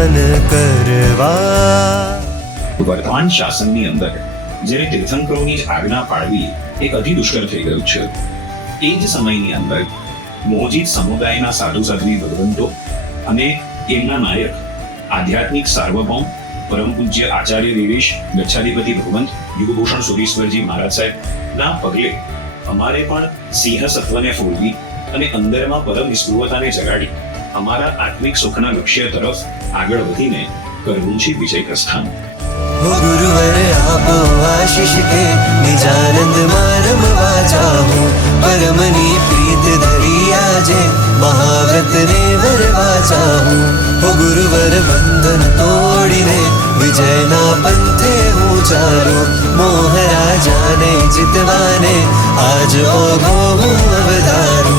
દાન કરવા. વર્તમાન શાસનની અંદર જ્યારે તીર્થંકરોની જ આજ્ઞા પાળવી એક અતિ દુષ્કર થઈ ગયું છે. એ જ સમયની અંદર મોહજીત સમુદાયના સાધુ સાધ્વી ભગવંતો અને એમના નાયક આધ્યાત્મિક સાર્વભૌમ પરમ પૂજ્ય આચાર્ય દેવેશ ગચ્છાધિપતિ ભગવંત યુગભૂષણ સુરેશ્વરજી મહારાજ સાહેબ ના પગલે અમારે પણ સિંહ સત્વને ફોડવી અને અંદરમાં પરમ નિસ્પૃહતાને જગાડી અમારા આત્મિક સુખના લક્ષ્ય તરફ આગળ વધીને કરવું છે વિજય પ્રસ્થાન. हो गुरुवर आपो आशीष के निजानंद मारम वाचा हूँ परमनी प्रीत धरी आजे महाव्रत ने वर वाचा हूँ. हो गुरुवर बंधन तोड़ीने विजय ना पंथे हूँ चालू मोह राजा ने जितवाने आज ओघो हूँ अवतारू.